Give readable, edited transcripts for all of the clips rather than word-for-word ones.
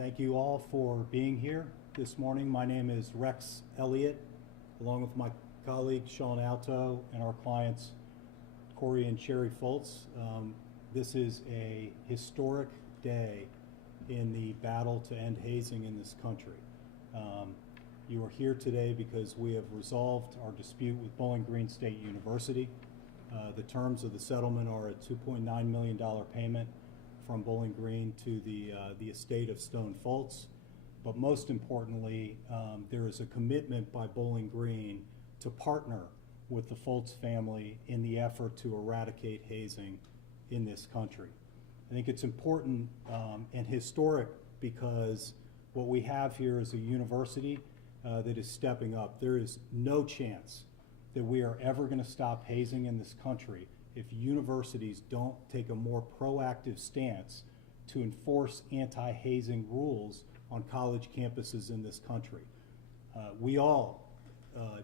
Thank you all for being here this morning. My name is Rex Elliott, along with my colleague Sean Alto and our clients Corey and Sherry Foltz. This is a historic day in the battle to end hazing in this country. You are here today because we have resolved our dispute with Bowling Green State University. The terms of the settlement are a $2.9 million payment from Bowling Green to the estate of Stone Foltz. But most importantly, there is a commitment by Bowling Green to partner with the Foltz family in the effort to eradicate hazing in this country. I think it's important and historic because what we have here is a university that is stepping up. There is no chance that we are ever going to stop hazing in this country if universities don't take a more proactive stance to enforce anti-hazing rules on college campuses in this country. We all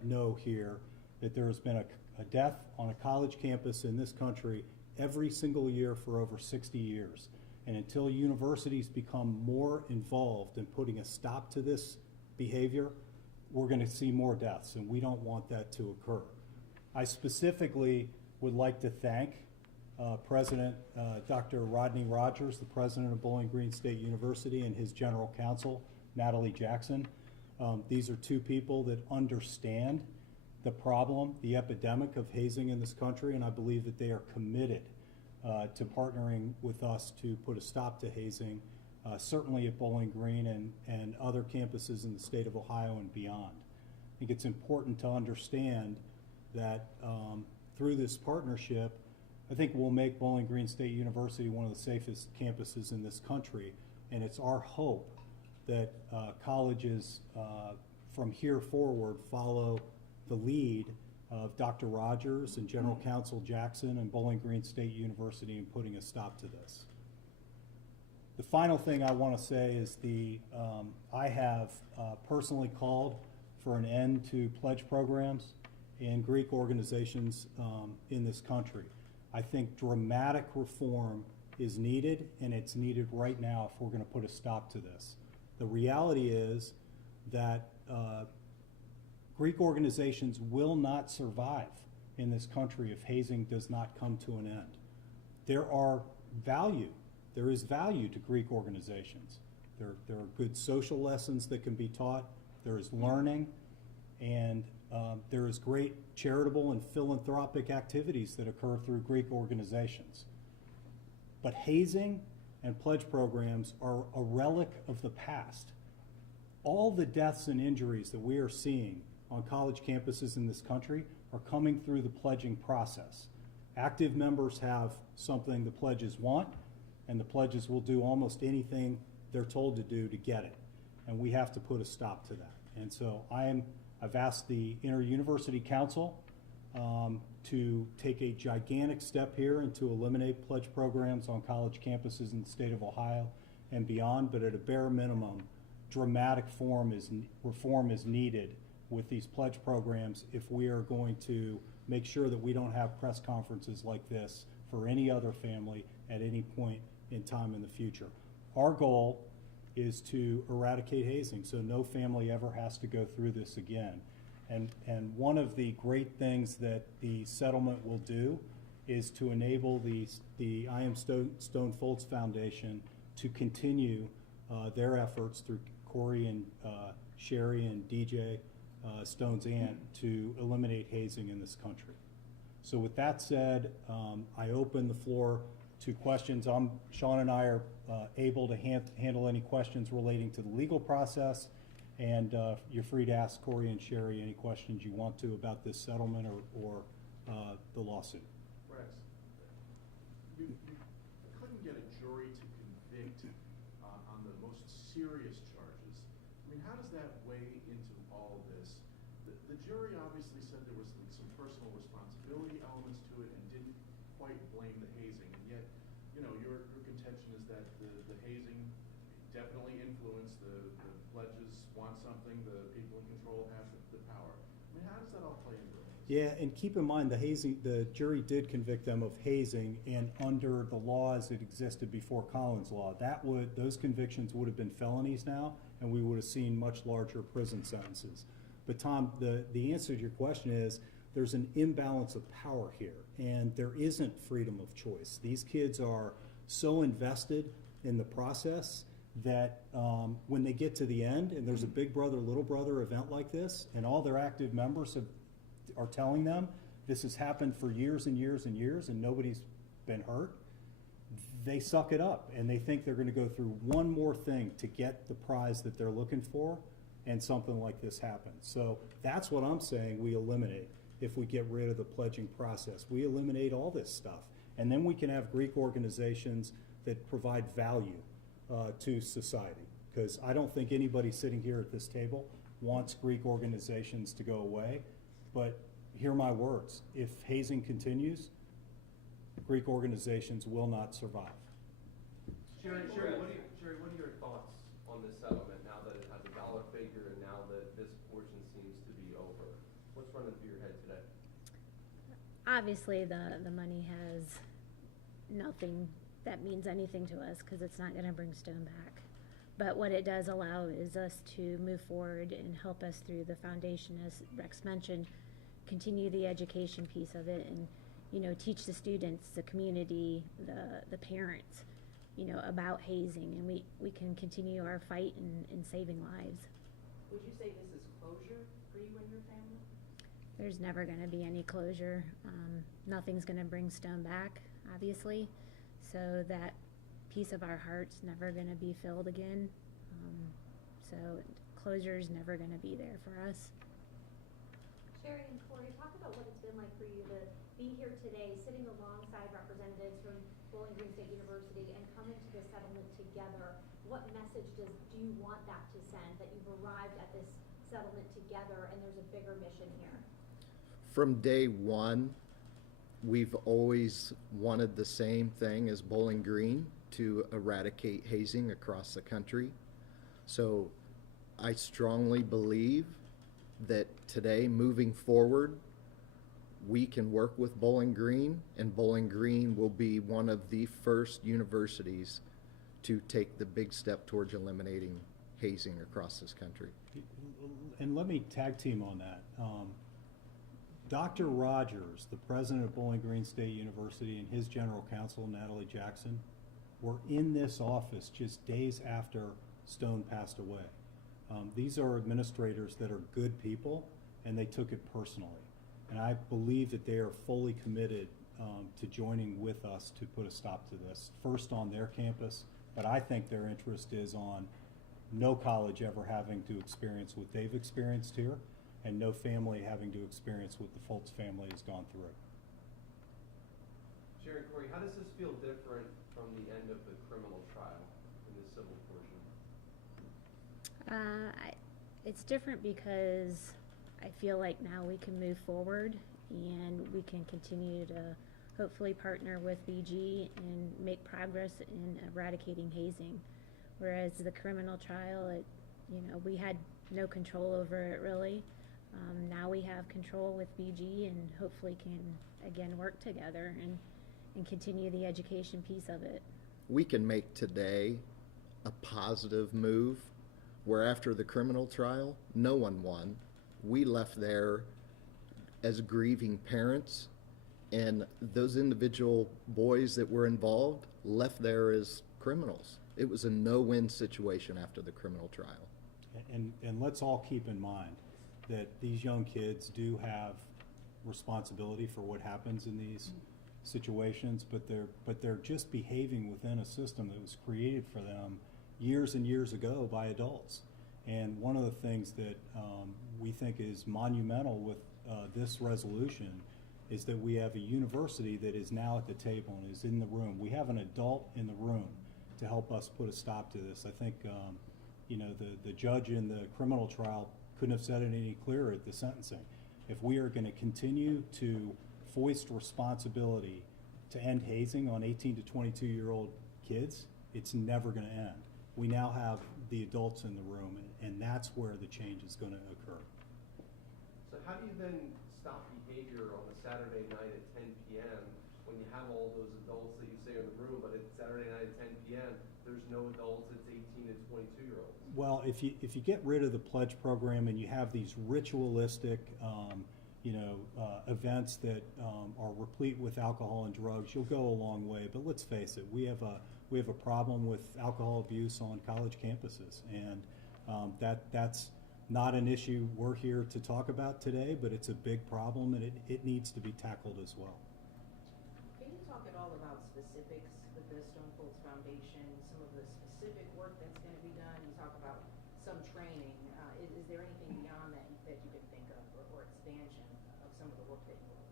know here that there has been a death on a college campus in this country every single year for over 60 years. And until universities become more involved in putting a stop to this behavior, we're going to see more deaths, and we don't want that to occur. I specifically would like to thank President Dr. Rodney Rogers, the president of Bowling Green State University, and his general counsel, Natalie Jackson. These are two people that understand the problem, the epidemic of hazing in this country, and I believe that they are committed to partnering with us to put a stop to hazing, certainly at Bowling Green and other campuses in the state of Ohio and beyond. I think it's important to understand that through this partnership, I think we'll make Bowling Green State University one of the safest campuses in this country, and it's our hope that colleges from here forward follow the lead of Dr. Rogers and General Counsel Jackson and Bowling Green State University in putting a stop to this. The final thing I want to say is I have personally called for an end to pledge programs in Greek organizations in this country. I think dramatic reform is needed, and it's needed right now if we're going to put a stop to this. The reality is that Greek organizations will not survive in this country if hazing does not come to an end. There is value to Greek organizations. There are good social lessons that can be taught. There is learning, and there is great charitable and philanthropic activities that occur through Greek organizations. But hazing and pledge programs are a relic of the past. All the deaths and injuries that we are seeing on college campuses in this country are coming through the pledging process. Active members have something the pledges want, and the pledges will do almost anything they're told to do to get it. And we have to put a stop to that. And so I've asked the Inter-University Council to take a gigantic step here and to eliminate pledge programs on college campuses in the state of Ohio and beyond, but at a bare minimum, dramatic reform is needed with these pledge programs if we are going to make sure that we don't have press conferences like this for any other family at any point in time in the future. Our goal is to eradicate hazing so no family ever has to go through this again. And one of the great things that the settlement will do is to enable the I Am Stone Foltz Foundation to continue their efforts through Corey and Sherry and DJ, Stone's aunt, to eliminate hazing in this country. So with that said, I open the floor to questions. Sean and I are able to handle any questions relating to the legal process, and you're free to ask Corey and Sherry any questions you want to about this settlement or the lawsuit. Rex, you couldn't get a jury to convict on the most serious charges. I mean, how does that weigh into all this? The jury obviously said there was some personal responsibility elements to it and didn't quite blame the hazing, and yet, you know, your contention is that the hazing definitely influenced the pledges want something, the people in control have the power. I mean, how does that all play into this? Yeah, and keep in mind, the jury did convict them of hazing, and under the laws that existed before Collins Law, those convictions would have been felonies now, and we would have seen much larger prison sentences. But Tom, the answer to your question is, there's an imbalance of power here, and there isn't freedom of choice. These kids are so invested in the process that when they get to the end, and there's a big brother, little brother event like this, and all their active members are telling them this has happened for years and years and years and nobody's been hurt, they suck it up and they think they're going to go through one more thing to get the prize that they're looking for, and something like this happens. So that's what I'm saying we eliminate if we get rid of the pledging process. We eliminate all this stuff, and then we can have Greek organizations that provide value to society, because I don't think anybody sitting here at this table wants Greek organizations to go away. But hear my words, if hazing continues, Greek organizations will not survive. Sherry, what are your thoughts on this settlement now that it has a dollar figure and now that this portion seems to be over? What's running through your head today? Obviously, the money has nothing that means anything to us because it's not going to bring Stone back. But what it does allow is us to move forward and help us through the foundation, as Rex mentioned, continue the education piece of it, and teach the students, the community, the parents, about hazing, and we can continue our fight in saving lives. Would you say this is closure for you and your family? There's never going to be any closure. Nothing's going to bring Stone back, obviously, so that piece of our heart's never going to be filled again. So closure's never going to be there for us. Sherry and Corey, talk about what it's been like for you to be here today, sitting alongside representatives from Bowling Green State University and coming to this settlement together. What message do you want that to send, that you've arrived at this settlement together and there's a bigger mission here? From day one, we've always wanted the same thing as Bowling Green, to eradicate hazing across the country. So I strongly believe that today, moving forward, we can work with Bowling Green, and Bowling Green will be one of the first universities to take the big step towards eliminating hazing across this country. And let me tag team on that. Dr. Rogers, the president of Bowling Green State University, and his general counsel, Natalie Jackson, were in this office just days after Stone passed away. These are administrators that are good people, and they took it personally. And I believe that they are fully committed to joining with us to put a stop to this, first on their campus, but I think their interest is on no college ever having to experience what they've experienced here, and no family having to experience what the Foltz family has gone through. Sherry and Corey, how does this feel different from the end of the criminal trial in the civil portion? It's different because I feel like now we can move forward and we can continue to hopefully partner with BG and make progress in eradicating hazing. Whereas the criminal trial, we had no control over it really. Now we have control with BG and hopefully can again work together and continue the education piece of it. We can make today a positive move where after the criminal trial, no one won. We left there as grieving parents, and those individual boys that were involved left there as criminals. It was a no-win situation after the criminal trial. And let's all keep in mind that these young kids do have responsibility for what happens in these situations, but they're just behaving within a system that was created for them years and years ago by adults. And one of the things that we think is monumental with this resolution is that we have a university that is now at the table and is in the room. We have an adult in the room to help us put a stop to this. I think the judge in the criminal trial couldn't have said it any clearer at the sentencing. If we are going to continue to foist responsibility to end hazing on 18 to 22-year-old kids, it's never going to end. We now have the adults in the room, and that's where the change is going to occur. So how do you then stop behavior behavior on a Saturday night at 10 p.m. when you have all those adults that you say are in the room, but it's Saturday night at 10 p.m., there's no adults, it's 18 and 22-year-olds. Well, if you get rid of the pledge program and you have these ritualistic, events that are replete with alcohol and drugs, you'll go a long way. But let's face it, we have a problem with alcohol abuse on college campuses, and that's not an issue we're here to talk about today, but it's a big problem, and it needs to be tackled as well. Can you talk at all about specifics with the Stone Foltz Foundation, some of the specific work that's going to be done? You talk about some training. Is there anything beyond that that you can think of, or expansion of some of the work that you will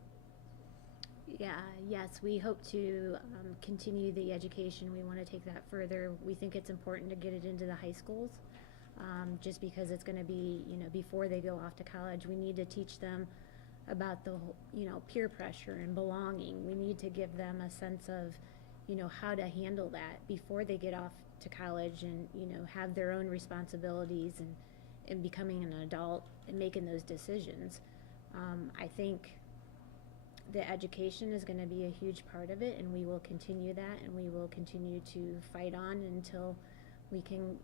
do? Yes, we hope to continue the education. We want to take that further. We think it's important to get it into the high schools, just because it's going to be, before they go off to college. We need to teach them about the, peer pressure and belonging. We need to give them a sense of, how to handle that before they get off to college and, have their own responsibilities and becoming an adult and making those decisions. I think the education is going to be a huge part of it, and we will continue that, and we will continue to fight on until we can,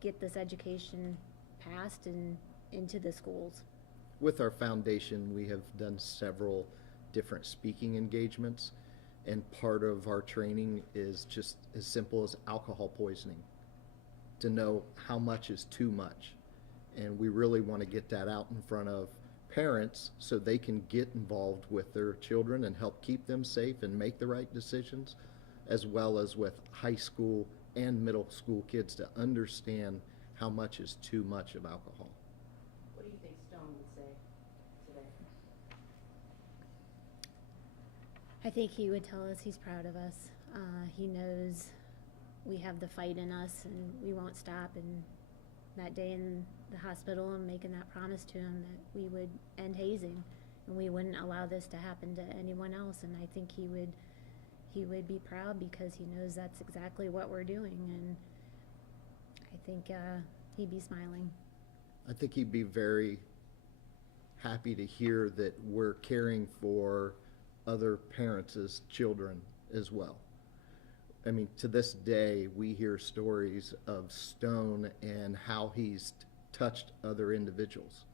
get this education passed and into the schools. With our foundation, we have done several different speaking engagements, and part of our training is just as simple as alcohol poisoning, to know how much is too much. And we really want to get that out in front of parents so they can get involved with their children and help keep them safe and make the right decisions, as well as with high school and middle school kids to understand how much is too much of alcohol. What do you think Stone would say today? I think he would tell us he's proud of us. He knows we have the fight in us, and we won't stop. And that day in the hospital, I'm making that promise to him that we would end hazing, and we wouldn't allow this to happen to anyone else. And I think he would be proud, because he knows that's exactly what we're doing, and I think he'd be smiling. I think he'd be very happy to hear that we're caring for other parents' children as well. I mean, to this day, we hear stories of Stone and how he's touched other individuals.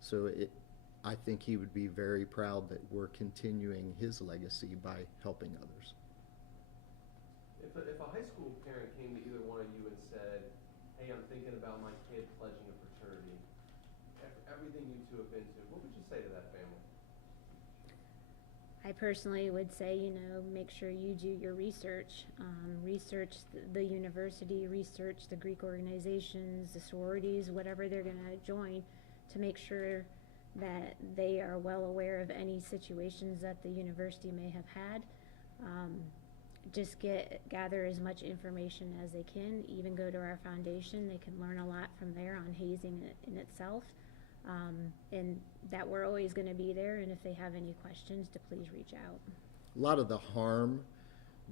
So I think he would be very proud that we're continuing his legacy by helping others. If a high school parent came to either one of you and said, hey, I'm thinking about my kid pledging a fraternity, after everything you two have been to, what would you say to that family? I personally would say, make sure you do your research. Research the university, research the Greek organizations, the sororities, whatever they're going to join, to make sure that they are well aware of any situations that the university may have had. Just gather as much information as they can. Even go to our foundation. They can learn a lot from there on hazing in itself. And that we're always going to be there, and if they have any questions, to please reach out. A lot of the harm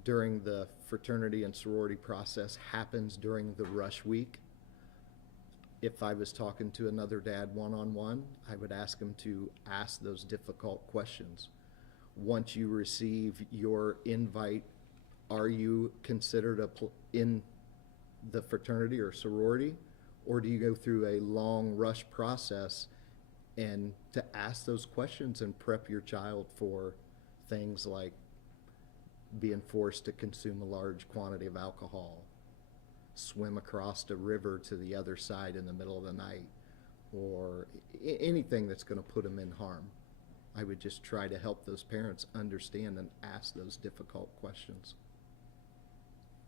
during the fraternity and sorority process happens during the rush week. If I was talking to another dad one-on-one, I would ask him to ask those difficult questions. Once you receive your invite, are you considered in the fraternity or sorority? Or do you go through a long rush process, and to ask those questions and prep your child for things like being forced to consume a large quantity of alcohol, swim across a river to the other side in the middle of the night, or anything that's going to put them in harm. I would just try to help those parents understand and ask those difficult questions.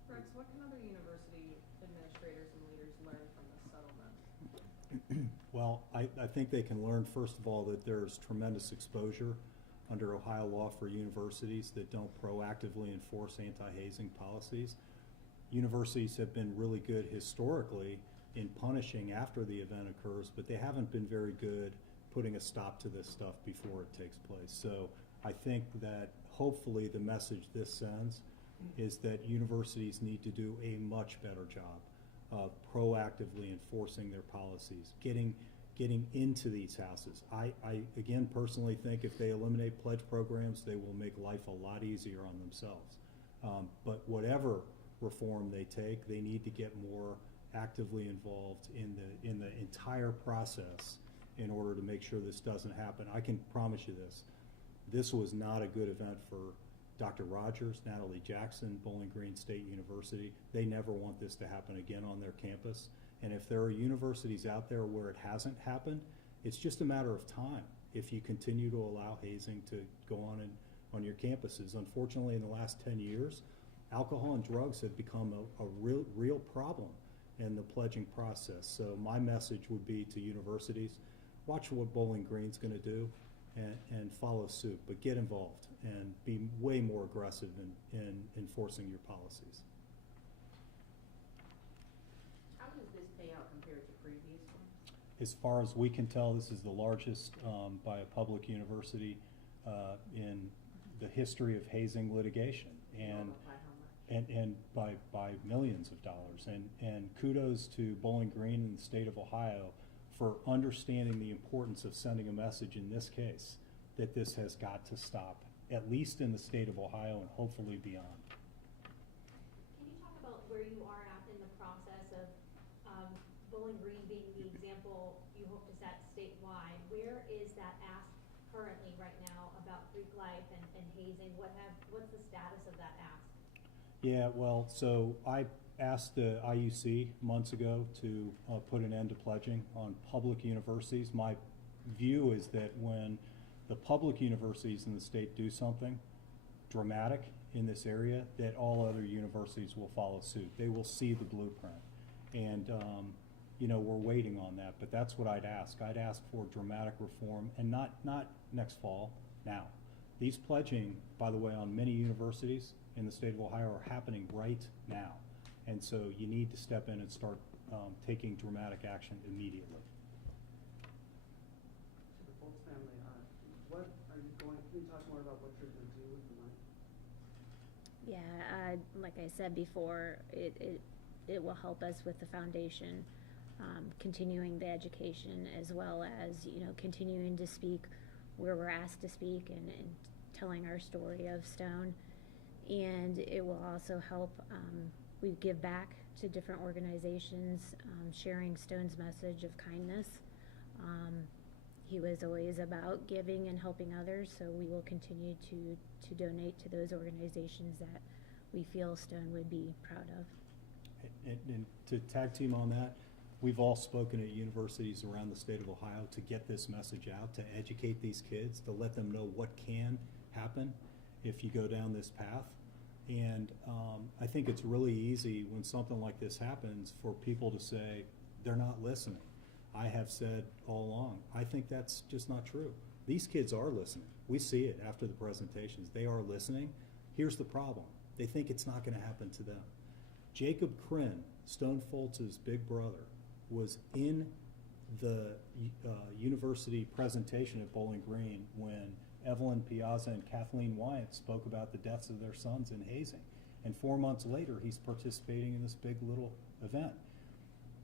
Rex, what can other university administrators and leaders learn from this settlement? Well, I think they can learn, first of all, that there's tremendous exposure under Ohio law for universities that don't proactively enforce anti-hazing policies. Universities have been really good historically in punishing after the event occurs, but they haven't been very good putting a stop to this stuff before it takes place. So I think that hopefully the message this sends is that universities need to do a much better job of proactively enforcing their policies, getting getting into these houses. I again personally think if they eliminate pledge programs, they will make life a lot easier on themselves. But whatever reform they take, they need to get more actively involved in the entire process in order to make sure this doesn't happen. I can promise you this. This was not a good event for Dr. Rogers, Natalie Jackson, Bowling Green State University. They never want this to happen again on their campus. And if there are universities out there where it hasn't happened, it's just a matter of time if you continue to allow hazing to go on your campuses. Unfortunately, in the last 10 years, alcohol and drugs have become a real problem in the pledging process. So my message would be to universities, watch what Bowling Green's going to do and follow suit, but get involved and be way more aggressive in enforcing your policies. How does this pay out compared to previous ones? As far as we can tell, this is the largest by a public university in the history of hazing litigation, and By how much? and by millions of dollars. And kudos to Bowling Green and the state of Ohio for understanding the importance of sending a message in this case that this has got to stop, at least in the state of Ohio and hopefully beyond. Can you talk about where you are at in the process of Bowling Green being the example you hope to set statewide? Where is that ask currently right now about Greek life and hazing? What's the status of that ask? Yeah, well, so I asked the IUC months ago to put an end to pledging on public universities. My view is that when the public universities in the state do something dramatic in this area, that all other universities will follow suit. They will see the blueprint. And, you know, we're waiting on that, but that's what I'd ask. I'd ask for dramatic reform, and not next fall, now. These pledging, by the way, on many universities in the state of Ohio are happening right now. And so you need to step in and start taking dramatic action immediately. To the Foltz family, what are you going, can you talk more about what you're going to do with the money? Yeah, like I said before, it will help us with the foundation, continuing the education, as well as, you know, continuing to speak where we're asked to speak and telling our story of Stone. And it will also help, we give back to different organizations, sharing Stone's message of kindness. He was always about giving and helping others, so we will continue to donate to those organizations that we feel Stone would be proud of. And to tag team on that, we've all spoken at universities around the state of Ohio to get this message out, to educate these kids, to let them know what can happen if you go down this path. And I think it's really easy when something like this happens for people to say they're not listening. I have said all along, I think that's just not true. These kids are listening. We see it after the presentations. They are listening. Here's the problem. They think it's not going to happen to them. Jacob Krinn, Stone Foltz's big brother, was in the university presentation at Bowling Green when Evelyn Piazza and Kathleen Wyatt spoke about the deaths of their sons in hazing. And 4 months later, he's participating in this big little event.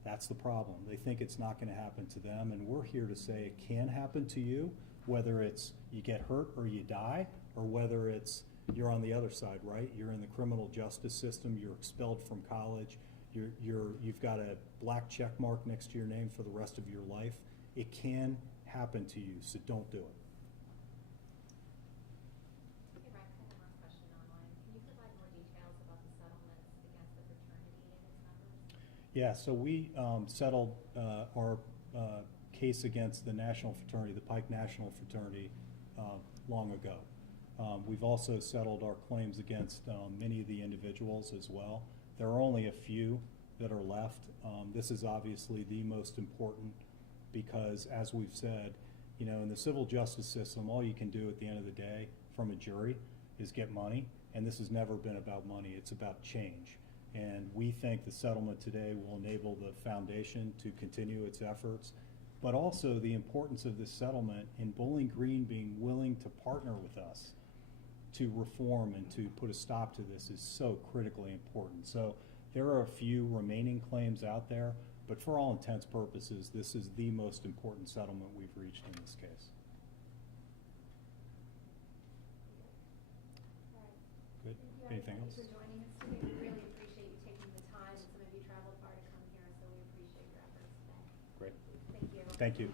That's the problem. They think it's not going to happen to them, and we're here to say it can happen to you, whether it's you get hurt or you die, or whether it's you're on the other side, right? You're in the criminal justice system, you're expelled from college, you've got a black check mark next to your name for the rest of your life. It can happen to you, so don't do it. Hey, Rex, I have one question online. Can you provide more details about the settlements against the fraternity and its members? Yeah, so we settled our case against the national fraternity, the Pike National Fraternity, long ago. We've also settled our claims against many of the individuals as well. There are only a few that are left. This is obviously the most important because, as we've said, you know, in the civil justice system, all you can do at the end of the day from a jury is get money, and this has never been about money. It's about change. And we think the settlement today will enable the foundation to continue its efforts, but also the importance of this settlement in Bowling Green being willing to partner with us to reform and to put a stop to this is so critically important. So there are a few remaining claims out there. But for all intents purposes, this is the most important settlement we've reached in this case. All right. Good. Thank you, Anything everybody, else? for joining us today. We really appreciate you taking the time, and some of you traveled far to come here, so we appreciate your efforts today. Great. Thank you. Thank you.